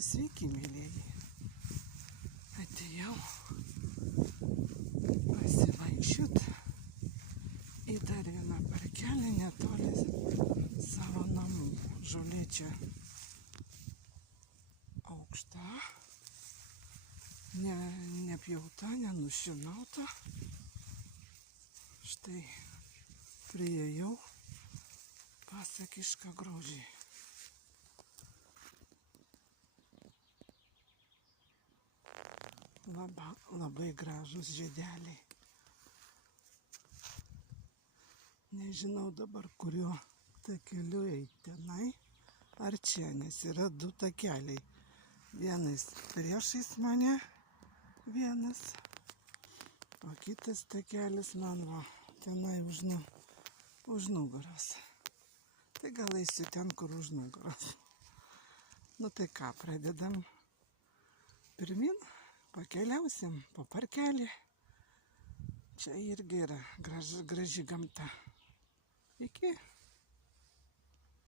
Sveiki, mėlyjeji. Atėjau pasivaikščiot į dar vieną parkelį netoli savo namų. Žolė čia aukšta, nepjauta, nenušienauta. Štai priėjau pasakišką grožį. Labai gražus žiedeliai. Nežinau dabar, kuriuo takeliu eiti, tenai ar čia, nes yra du takeliai. Vienas priešais mane, vienas, o kitas takelis man va, tenai už nugaros. Tai gal eisiu ten, kur už nugaros. Nu tai ką, pradedam pirmin. Pakeliausim po parkelį. Čia irgi yra graži gamta. Iki.